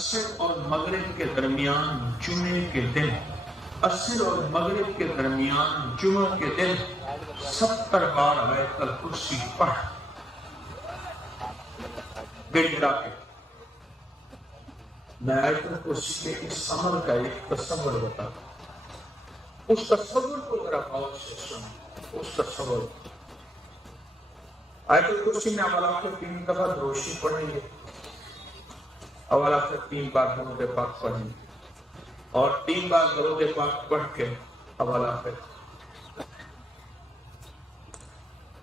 عصر اور مغرب کے درمیان جمعے کے دن، عصر اور مغرب کے درمیان جمعہ کے دن 70 بار آیت الکرسی پڑھ گڑ گڑا کے۔ میں آیت الکرسی کے اس عمل کا ایک تصور بتا، اس تصور کو ذرا غور سے سنیں۔ اس تصور آیت الکرسی میں اول آخر 3 دفعہ دروشی پڑھیں گے، اول آخر 3 بار درود پاک پڑھیں گے، اور 3 بار درود پاک پڑھ کے اول آخر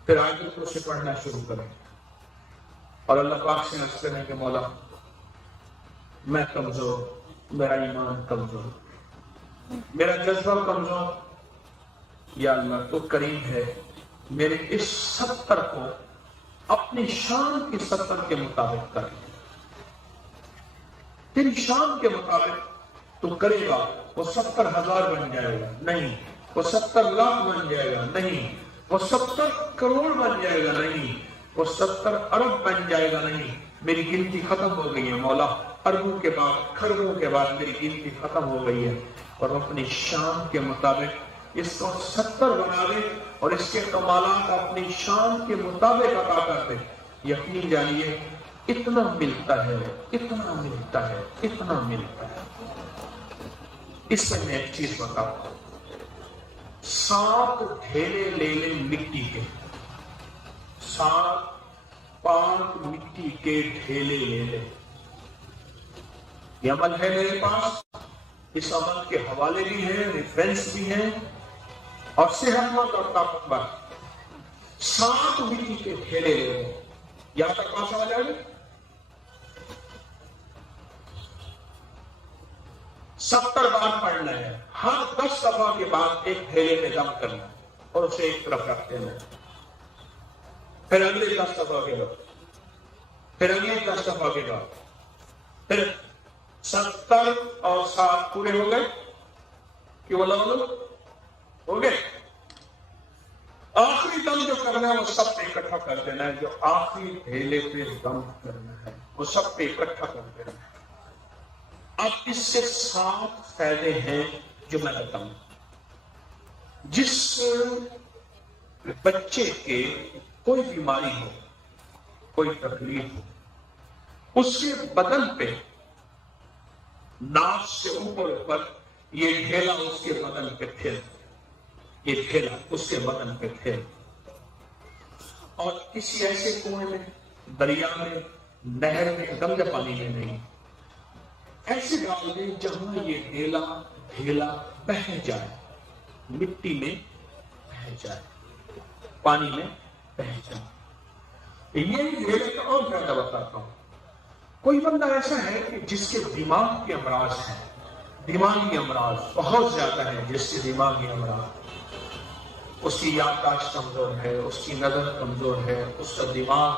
پھر آیت الکرسی پڑھنا شروع کریں اور اللہ پاک سے عرض کریں کہ مولا میں کمزور، میرا ایمان کمزور، میرا جذبہ کمزور، یا اللہ تو کریم ہے، میرے اس 70 کو اپنی شان کی 70 کے مطابق کر، تیری شان کے مطابق تو کرے گا، وہ 70,000 بن جائے گا نہیں، وہ 70 لاکھ بن جائے گا نہیں، وہ 70 کروڑ بن جائے گا نہیں، وہ 70 ارب بن جائے گا نہیں، میری گنتی ختم ہو گئی ہے مولا، اربوں کے بعد کھربوں کے بعد میری گنتی ختم ہو گئی ہے، اور اپنی شان کے مطابق اس کو 70 بنا دے اور اس کے کمالات اپنی شان کے مطابق عطا کر دے۔ یقین جانیے اتنا ملتا ہے، اتنا ملتا ہے، اتنا ملتا ہے۔ اس سے میں ایک چیز بتاتا ہوں، 7 ڈھیلے لے لیں مٹی کے، 7 5 مٹی کے ڈھیلے لے لیں، یہ عمل ہے میرے پاس، اس عمل کے حوالے بھی ہیں، ریفرنس بھی ہیں، اور صحت مند اور طاقتور 7 مٹی کے ڈھیلے لے لیں۔ یہاں تک بات سمجھ آ گئی؟ 70 بار پڑھنا ہے، ہر 10 دفعہ کے بعد ایک ڈھیلے میں دم کرنا اور اسے ایک طرف رکھ دینا، پھر اگلے 10 دفعہ کے بعد، پھر اگلے 10 دفعہ کے بعد، پھر 70 اور 7 پورے ہو گئے کہ وہ ہو گئے۔ آخری دم جو کرنا ہے وہ سب پہ اکٹھا کر دینا ہے، جو آخری ڈھیلے پہ دم کرنا ہے وہ سب پہ اکٹھا کر دینا ہے۔ اب اس سے 7 فائدے ہیں جو میں بتاؤں۔ جس بچے کے کوئی بیماری ہو، کوئی تکلیف ہو، اس کے بدن پہ ناک سے اوپر یہ ڈھیلا اس کے بدن پہ پھیر، یہ ڈھیلا اس کے بدن پہ پھیر، اور کسی ایسے کنویں میں، دریا میں، نہر میں، گنگے پانی میں نہیں، ایسے ڈال دیں جہاں یہ ڈھیلا بہہ جائے، مٹی میں بہہ جائے، پانی میں بہہ جائے۔ یہ ڈھیلے کا اور فائدہ بتاتا ہوں۔ کوئی بندہ ایسا ہے کہ جس کے دماغ کے امراض ہیں، دماغی امراض بہت زیادہ ہیں، جس کے دماغی امراض، اس کی یادداشت کمزور ہے، اس کی نظر کمزور ہے، اس کا دماغ،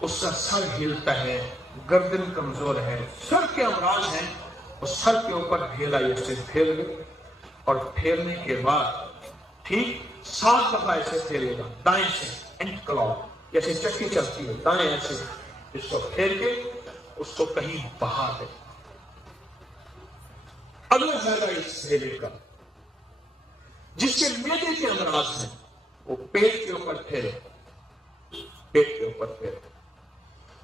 اس کا سر ہلتا ہے، گردن کمزور ہے، سر کے امراض ہیں، اس سر کے اوپر ڈھیلا ایسے پھیر دے، اور پھیرنے کے بعد ٹھیک 7 دفعہ ایسے پھیرے گا، دائیں سے اینٹ کلاک، جیسے چکی چلتی ہے، دائیں ایسے اس کو پھیر کے اس کو کہیں بہا دے۔ اگلا فائدہ اس ڈھیلے کا، جس کے معدے کے امراض ہیں وہ پیٹ کے اوپر پھیرے، پیٹ کے اوپر پھیرے،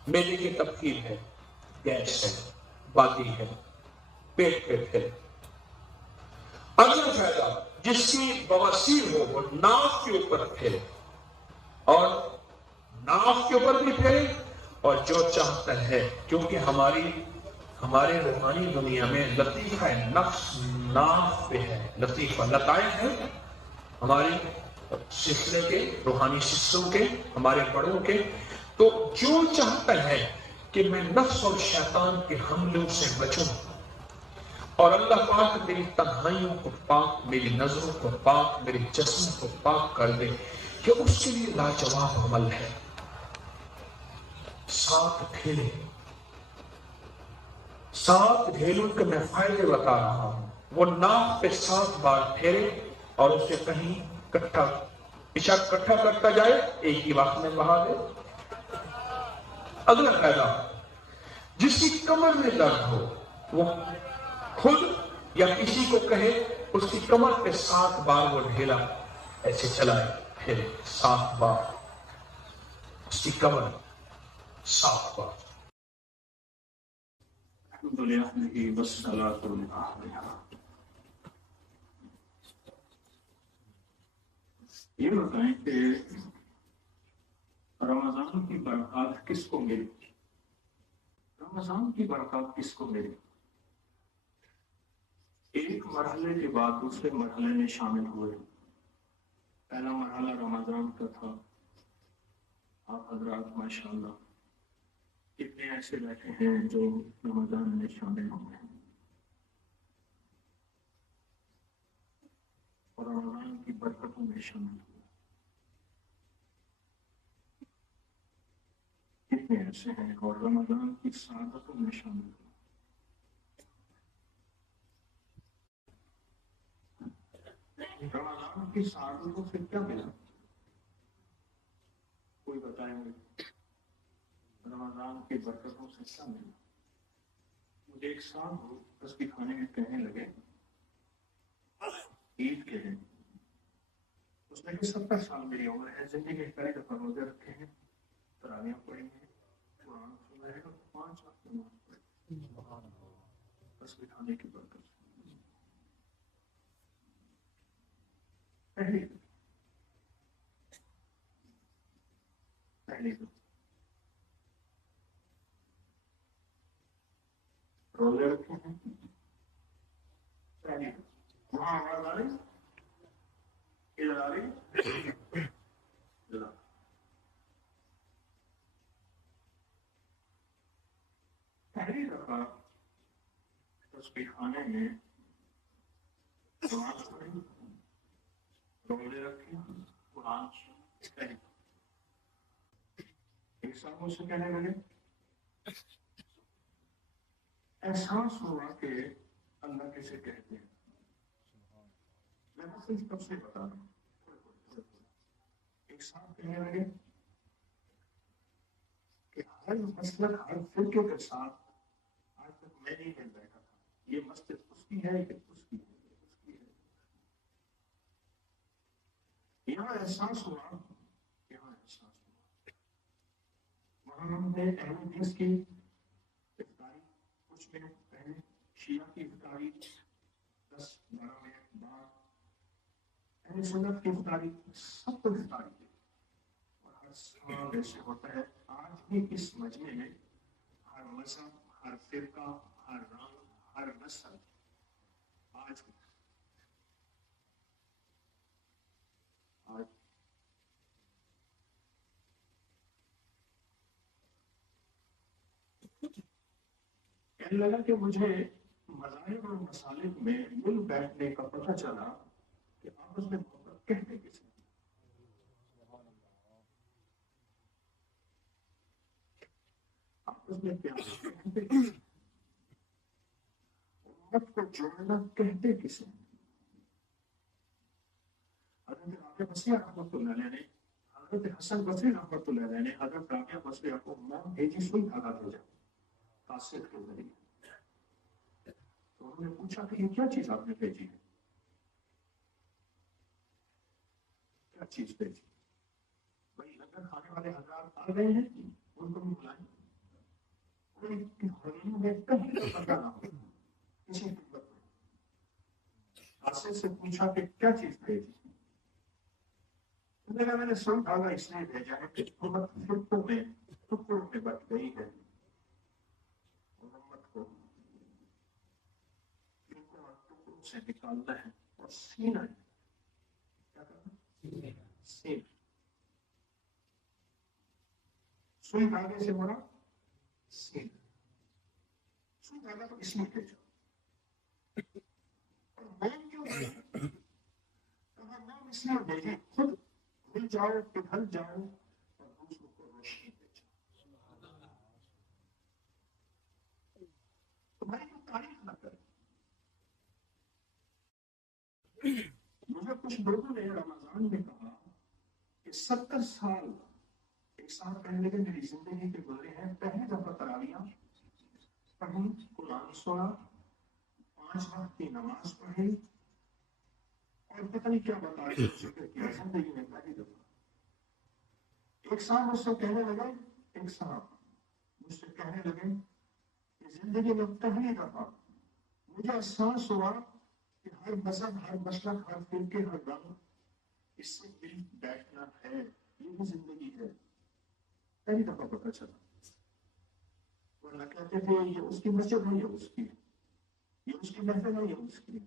معدے کی تبخیر ہے، گیس ہے، باقی ہے، پیٹ پہ پھیرے۔ اگلا فائدہ، جس کی بواسیر ہو وہ ناف کے اوپر پھیرے، اور ناف کے اوپر بھی پھیرے، اور جو چاہتا ہے، کیونکہ ہمارے روحانی دنیا میں لطیفہ نفس ناف پہ ہے، لطیفہ لطائف ہے ہماری سلسلے کے، روحانی سلسلوں کے، ہمارے بڑوں کے، تو جو چاہتا ہے کہ میں نفس اور شیطان کے حملوں سے بچوں، اور اللہ پاک میری تنہائیوں کو پاک، میری نظروں کو پاک، میرے جسم کو پاک کر دے، کہ اس کے لیے لاجواب عمل ہے۔ 7 ڈھیلے، 7 ڈھیلوں کے میں فائدے بتا رہا ہوں۔ وہ ناک پہ 7 بار پھیرے اور اسے کہیں اکٹھا کرتا جائے، ایک ہی وقت میں بہا دے۔ اگلا فائدہ، جس کی کمر میں درد ہو وہ خود یا کسی کو کہے اس کی کمر پہ 7 بار وہ ڈھیلا ایسے چلائے، پھر 7 بار اس کی کمر 7 بار. الحمدللہ والصلاۃ والسلام. یہ بتائیں کہ رمضان کی برکات کس کو ملی؟ رمضان کی برکات کس کو ملی؟ ایک مرحلے کے بعد دوسرے مرحلے میں شامل ہوئے. پہلا مرحلہ رمضان کا تھا. آپ حضرات ماشاءاللہ کتنے ایسے بیٹھے ہیں جو رمضان میں شامل ہوئے ہیں اور رمضان کی برکتوں میں شامل ہوئے. کتنے ایسے ہیں اور رمضان کی سعادتوں میں شامل ہوئے. رمضان کی سعادتوں سے کیا ملا؟ کوئی بتائیں گے؟ رمضان کی برکتوں سے کیا ملا؟ مجھے ایک سال ہو تسبیح کھانے میں کہنے لگے عید کے دن، اس نے کہ 70 سال میری عمر ہے، زندگی میں پہلی دفعہ روزے رکھے ہیں، تراویح پڑھی ہیں، قرآن سنا ہے اور 5 وقت نماز پڑھی. تسبیح کھانے کی برکت پہلی روزے رکھے ہیں. پہلی وہاں آواز آ رہی، ادھر آ رہی. پہلی دفعہ تسبیح خانے میں نماز پڑھی، روزے رکھے، قرآن پڑھی. ایک سال مجھ سے کہنے لگے احساس ہوا کہ اللہ کسے کہتے ہیں. میں صرف تب سے بتا رہا ہوں. ایک سال کہنے لگے کہ ہر مسلک ہر فرقے کے ساتھ آج تک میں نہیں مل بیٹھا تھا. یہ مسجد اس کی ہے کہ اس کی ہے، اس کی ہے. یہاں احساس ہوا، یہاں احساس ہوا. وہاں ہم نے اہل حدیث کی افطاری کچھ منٹ پہلے، شیعہ کی افطاری 10-12 منٹ بعد، اہل سنت کی افطاری، سب کو افطاری دی. اور ہر سال ایسے ہوتا ہے. آج بھی اس مجمع میں ہر مذہب، ہر فرقہ، ہر رنگ، ہر نسل آج کہنے لگا کہ مجھے مذاہب اور مسالک میں مل بیٹھنے کا پتہ چلا کہ آپس میں محبت کہتے کسے، آپس میں پیار کہتے کسے، امت کو جوڑنا کہتے کسے. حضرت رابعہ بصری رحمۃ اللہ علیہ نے، حضرت حسن بصری رحمۃ اللہ علیہ نے حضرت رابعہ بصری کو موم بھیجی، سوئی دھاگا بھیجا قاصد کے ذریعے. تو انہوں نے پوچھا کہ یہ کیا چیز آپ نے بھیجی ہے؟ کیا چیز بھیجی؟ بھائی لنگر کھانے والے حضرات آ گئے ہیں، ان کو بھی بلائیں. میں کہیں پتہ نہ ہو کسی قیمت میں. قاصد سے پوچھا کہ کیا چیز بھیجی؟ میں نے سن دھاگا اس لیے بھیجا ہے کہ امت ٹکڑوں میں بٹ گئی ہے. امت کو ٹکڑوں سے نکالنا ہے اور سینہ کیا کرنا؟ سینہ. سوئی دھاگے سے مراد سینہ. سوئی دھاگا تو اس میں بھیجا. اور موم کیوں بھیجا؟ موم اس لیے بھیجی خود بھول جاؤ، پگھل جاؤ اور دوسروں کو روشنی دے جاؤ. تمہاری تو تعریف نہ کرے. مجھے کچھ لوگوں نے رمضان میں کہا کہ 70 سال ایک سال پہلے کے میری زندگی کے گزرے ہیں، پہلی دفعہ تراویح پڑھی، قرآن سنا، 5 وقت کی نماز پڑھی، اور پتہ نہیں کیا بتا رہے ذکر کیا زندگی میں پہلی دفعہ. ایک صاحب مجھ سے کہنے لگے، ایک صاحب مجھ سے کہنے لگے کہ زندگی میں پہلی دفعہ مجھے احساس ہوا کہ ہر مذہب، ہر مسلک، ہر فرقے، ہر رنگ، اس سے مل بیٹھنا ہے، یہ بھی زندگی ہے. پہلی دفعہ پتہ چلا. ورنہ کہتے تھے یہ اس کی مسجد ہے، یہ اس کی، یہ اس کی محفل ہے، یہ اس کی.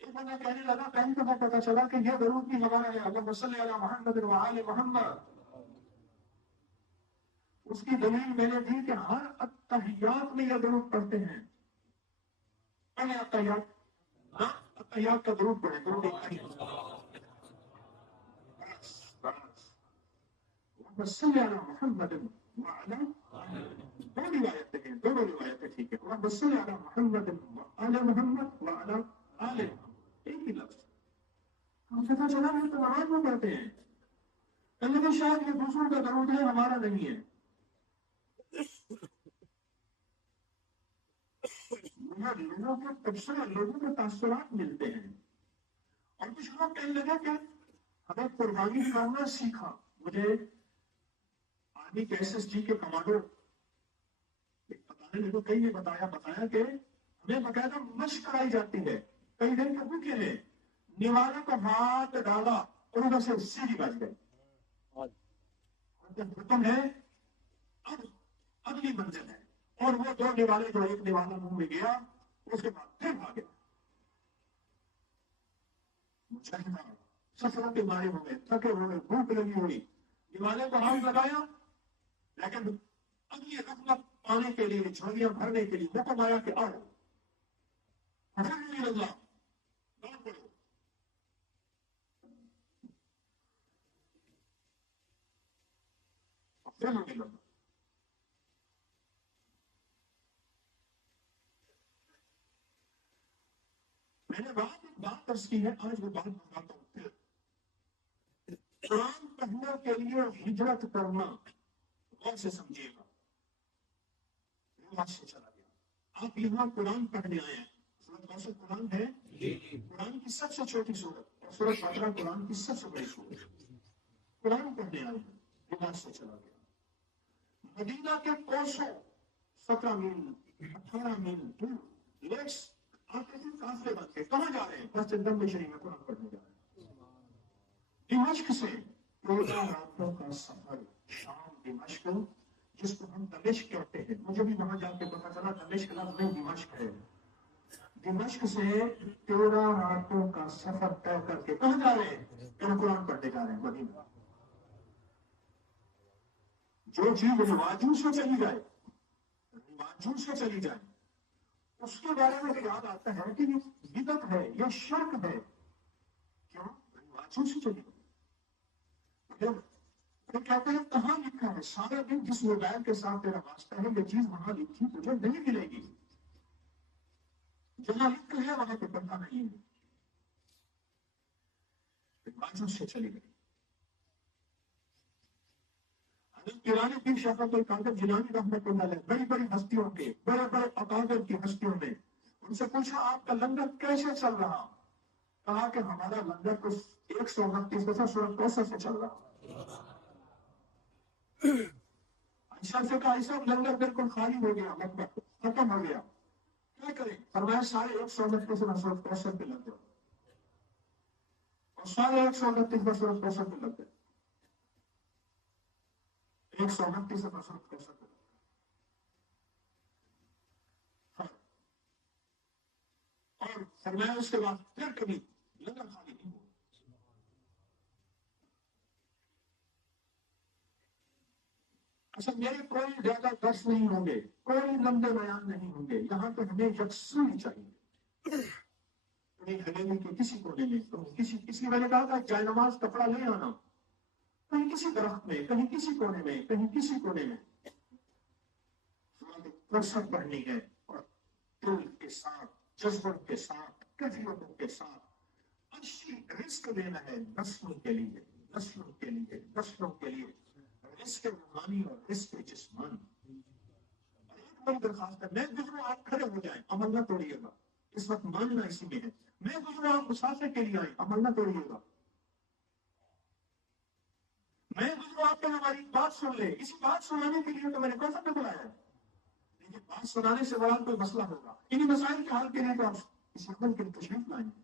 ایک بندہ کہنے لگا پہلی دفعہ پتہ چلا کہ یہ درود کی زبان ہے، اللہم صلی علی محمد و آل محمد. اس کی دلیل میں نے دی کہ ہر اتحیات میں یہ درود پڑھتے ہیں. پڑھیں اتحیات، ہاں اتحیات کا درود پڑھیں، درود بس صلی علی محمد وعلی، دو روایتیں ہیں، دونوں روایتیں ٹھیک ہے. بس صلی علی محمد وعلی محمد وعلی آل محمد، ایک ہی لفظ. ہم پتہ چلا ہم تو نماز میں پڑھتے ہیں، کہ شاید یہ دوسروں کا درود ہے، ہمارا نہیں ہے. لوگوں کے تبصرہ، لوگوں کے تاثرات ملتے ہیں. اور کچھ لوگ کہنے لگا کہ ہمیں قربانی کرنا سیکھا. مجھے آرمی کے ایس ایس جی کے کمانڈو بتانے لگے، کئی نے بتایا کہ ہمیں باقاعدہ مشق کرائی جاتی ہے. کئی دن کے بھوکے ہیں، نیوالے کو ہاتھ ڈالا اور ادھر سے سیدھی بچ گئے. جب حکم ہے اب اگلی منزل ہے، اور وہ 2 نیوالے جو ایک نیوالا منہ میں گیا، اس کے بعد پھر بھاگے. مجاہدہ سفروں کے مارے ہوئے، تھکے ہوئے، بھوک لگی ہوئی، نیوالے کو ہاتھ لگایا، لیکن اگلی رقم پانے کے لیے، جھولیاں بھرنے کے لیے حکم آیا کہ آؤ اللہ دوڑ پڑو. میں نے بات عرض کی ہے، آج وہ بات بتاتا ہوں. پھر قرآن پڑھنے کے لیے ہجرت کرنا غور سے سمجھیے گا. سے چلا گیا، آپ یہاں قرآن پڑھنے آئے ہیں. سورۃ کوثر قرآن ہے، قرآن کی سب سے چھوٹی سورت، اور سورۃ بقرہ قرآن کی سب سے بڑی سورت. قرآن پڑھنے آئے ہیں، رواج سے چلا گیا. مدینہ کے کوسوں 17 میل 18 میل دور لیکس آتے تھے کافلے بن کے. کہاں جا رہے ہیں؟ مسجد نبوی شریف میں قرآن پڑھنے جا رہے ہیں. دمشق سے 14 راتوں کا سفر، شام دمشق، جس کو ہم دمشق کہتے ہیں. مجھے بھی وہاں جا کے پتا چلا دمشق لفظ نہیں دمشق ہے. دمشق سے 13 راتوں کا سفر طے کر کے کہاں جا رہے ہیں؟ قرآن پڑھنے جا رہے ہیں مدینہ. جو چیز رواجوں سے چلی جائے، رواجوں سے چلی جائے، اس کے بارے میں یاد آتا ہے کہ یہ بدعت ہے، یہ شرک ہے. کیوں؟ رواجوں سے چلی گئی. وہ کہتے ہیں کہاں لکھا ہے؟ سارے دن جس موبائل کے ساتھ تیرا واسطہ ہے، یہ چیز وہاں لکھی تجھے نہیں ملے گی. جہاں لکھا ہے وہاں پہ پڑھنا نہیں ہے. رواجوں سے چلی گئی. پیرانی پیر شفقت القادر جیلانی رحمۃ اللہ علیہ، بڑی بڑی ہستیوں کے، بڑے بڑے اکابر کی ہستیوں نے ان سے پوچھا آپ کا لنگر کیسے چل رہا؟ کہا کہ ہمارا لنگر تو 129 دفعہ سورۃ کوثر سے چل رہا. عائشہ سے کہا عائشہ لنگر بالکل خالی ہو گیا، مطلب ختم ہو گیا، کیا کریں؟ فرمایا سارے 129 سورۃ کوثر پہ لگ جاؤ، اور سارے 129 سورۃ کوثر پہ لگ گئے. 129 سورۃ کوثر پہ. اور فرمایا اس کے بعد پھر کبھی لنگر خالی نہیں ہوا. اچھا میرے کوئی زیادہ درس نہیں ہوں گے، کوئی لمبے بیان نہیں ہوں گے. یہاں تو ہمیں یکسوئی چاہیے. حویلی کے کسی کونے میں کسی میں نے کہا تھا جائے نماز کپڑا لے آنا، کہیں کسی درخت میں، کہیں کسی کونے میں، کہیں کسی کونے میں فرصت پڑھنی ہے، اور دل کے ساتھ، جذبت کے ساتھ، کیفیتوں کے ساتھ اچھی رزق دینا ہے نسلوں کے لیے، نسلوں کے لیے، نسلوں کے لیے. رزق روحانی اور رزق جسمانی. بڑی درخواست ہے، میں گزروں آپ کھڑے ہو جائیں، عمل نہ توڑیے گا، اس وقت ماننا اسی میں ہے، میں گزروں آپ مسافر کے لیے آئیں، عمل نہ توڑیے گا، میں گزروں آپ کو ہماری بات سن لے، اسی بات سنانے کے لیے تو میں نے کون سا پہ بلایا ہے، لیکن بات سنانے سے بڑا کوئی مسئلہ ہوگا، انہیں مسائل کے حل کے لیے تو آپ اس عمل کی تشریف لائیں گے،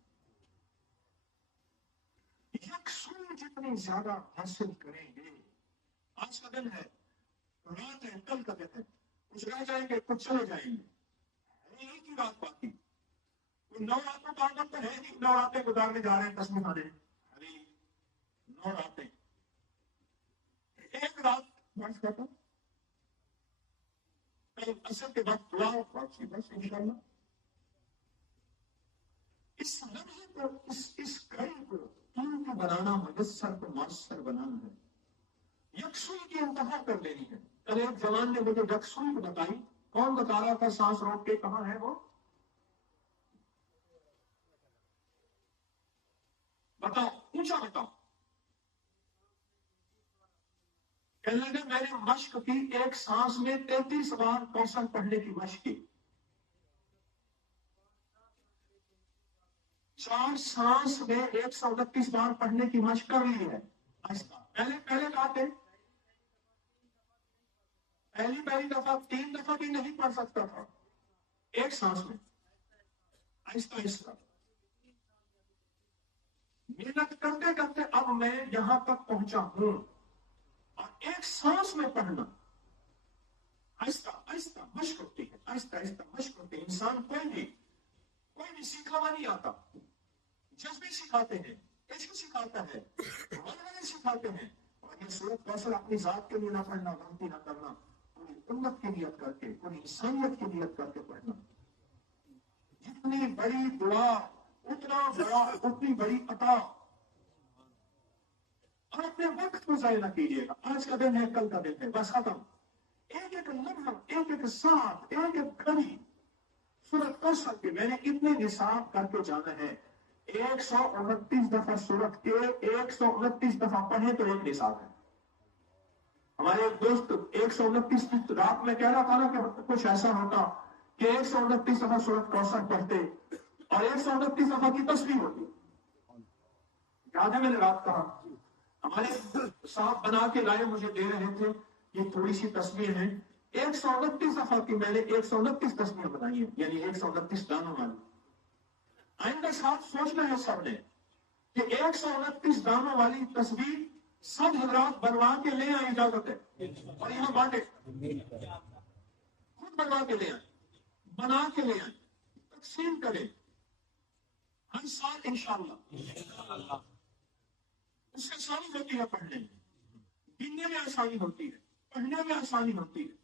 یکسوئی جتنی زیادہ حاصل کریں گے، آج کا دن ہے، رات ہے، کل کا دن ہے، کچھ رہ جائیں گے، کچھ چلے جائیں گے، ایک ہی رات باقی، کوئی 9 راتوں کا عمل تو ہے نہیں، 9 راتیں گزارنے جا رہے ہیں تسبیح کھانے، ارے 9 راتیں، ایک رات بس کرتا، کل اثر کے بعد دعا واپسی، بس انشاءاللہ اس لمحے کو، اس گھڑی کو قیمتی بنانا، مجسر کو مؤثر بنانا ہے، یکسوئی کی انتہا کر دینی ہے۔ کل ایک جوان نے مجھے یکسوئی کو بتائی، کون بتا رہا تھا سانس روک کے، کہاں ہے وہ، بتاؤ، اونچا بتاؤ، کہنے لگے میں نے مشق کی، ایک سانس میں 33 بار کوثر پڑھنے کی مشق کی، 4 سانس میں 129 بار پڑھنے کی مشق کر لی ہے، پہلے کہتے پہلی دفعہ 3 دفعہ بھی نہیں پڑھ سکتا تھا ایک سانس میں، آہستہ آہستہ محنت کرتے کرتے اب میں یہاں تک پہنچا ہوں، اور ایک سانس میں پڑھنا، آہستہ آہستہ مشق ہوتی ہے، آہستہ آہستہ مشق ہوتی ہے، انسان کوئی بھی سیکھا ہوا نہیں آتا، جذبے سکھاتے ہیں، عشق سکھاتا ہے، روایت سکھاتے ہیں، اور یہ سورۃ کوثر اپنی ذات کے لیے نہ پڑھنا، غلطی نہ کرنا، پوری امت کی نیت کر کے، پوری انسانیت کی نیت کر کے پڑھنا، جتنی بڑی دعا اتنی بڑی عطا، اور اپنے وقت کو ضائع نہ کیجیے گا، آج کا دن ہے، کل کا دن ہے، بس ختم، ایک ایک لمحہ، ایک ایک ساتھ، ایک ایک گھڑی، سورۃ کوثر کے میں نے اتنے نصاب کر کے جانا ہے، 129 دفعہ سورت کے 129 دفعہ پڑھے تو ایک نصاب ہے۔ ہمارے ایک دوست 129 رات میں کہہ رہا تھا نا کہ کچھ ایسا ہوتا کہ 129 دفعہ سورت کوثر پڑھتے اور 129 دفعہ کی تسبیح ہوتی، یاد ہے میں نے رات کہا، ہمارے صاحب بنا کے لائے مجھے دے رہے تھے، یہ تھوڑی سی تسبیح ہیں، 129 دفعہ کی میں نے 129 تسبیح بنائی ہیں، یعنی 129 دانوں والی، آئندہ ساتھ سوچنا ہے سب نے کہ 129 دانوں والی تسبیح سب حضرات بنوا کے لے آئیں، اجازت ہے، اور یہاں بانٹے، خود بنوا کے لے آئیں، بنا کے لے آئیں، تقسیم کریں، ہر سال انشاءاللہ، اس سے آسانی ہوتی ہے پڑھنے میں، گننے میں آسانی ہوتی ہے، پڑھنے میں آسانی ہوتی ہے،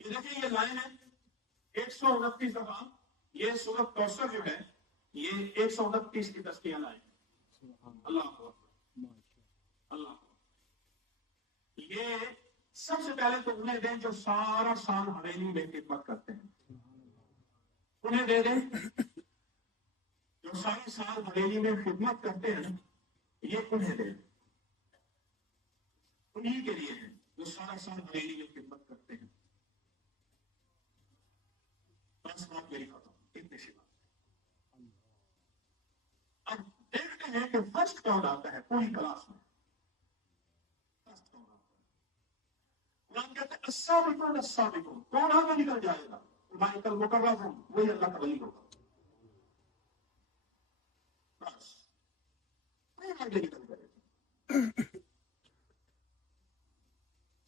یہ دیکھیں یہ لائن ہے 129 دفعہ، یہ سورۃ کوثر جو ہے یہ 129 کی تسبیح لائن ہے، اللہ اکبر، اللہ اکبر، یہ سب سے پہلے تو انہیں دیں جو سارا سال حویلی میں خدمت کرتے ہیں، انہیں دے دیں جو سارے سال حویلی میں خدمت کرتے ہیں، یہ انہیں دے دیں، انہی کے لیے ہے جو سارا سال حویلی میں خدمت کرتے ہیں، بس بات میری ختم، اتنی سی بات۔ اب دیکھتے ہیں کہ فرسٹ کون آتا ہے پوری کلاس میں، فرسٹ کون آتا ہے، قرآن کہتے ہیں السابقون السابقون، کون آگے نکل جائے گا، اولئک المقربون، وہی اللہ کا ولی ہوگا، بس کون آگے نکل جائے گا،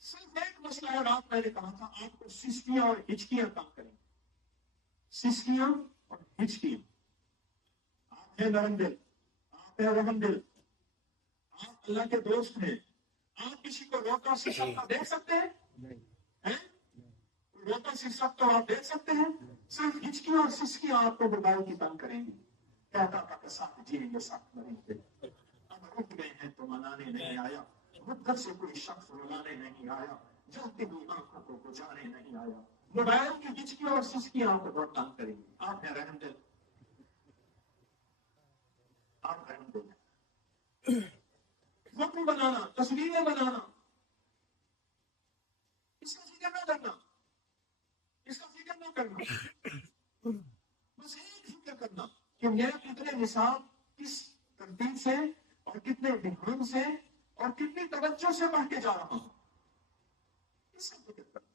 صرف ایک مسئلہ ہے، رات میں نے کہا تھا آپ کو سسکیاں اور ہچکیاں کام کریں، سسکیاں اور ہچکیاں، آپ ہیں نرم دل، آپ ہیں رحم دل، آپ اللہ کے دوست ہیں، آپ کسی کو روکا سسکتا دیکھ سکتے ہیں، روکا سسکتا تو آپ دیکھ سکتے ہیں، صرف ہچکیاں اور سسکیاں آپ کو برائی کی تنگ کریں گی، کہتا تھا کہ ساتھ جیئیں گے ساتھ مریں گے، اب رک گئے ہیں تو منانے نہیں آیا، مدت سے کوئی شخص رلانے نہیں آیا، جلتی ہوئی آنکھوں کو بجانے نہیں آیا، موبائل کی ہچکیاں اور سسکیاں آپ کو بہت تنگ کریں گی، آپ ہیں رحم دل، آپ رحم دل، فوٹو بنانا، تصویریں بنانا، اس کا ذکر نہ کرنا، نہ کرنا، بس ایک فکر کرنا کہ میرا کتنے نصاب کس ترتیب سے اور کتنے دھیان سے اور کتنی توجہ سے پڑھ کے جا رہا ہوں، اس کا فکر کرنا.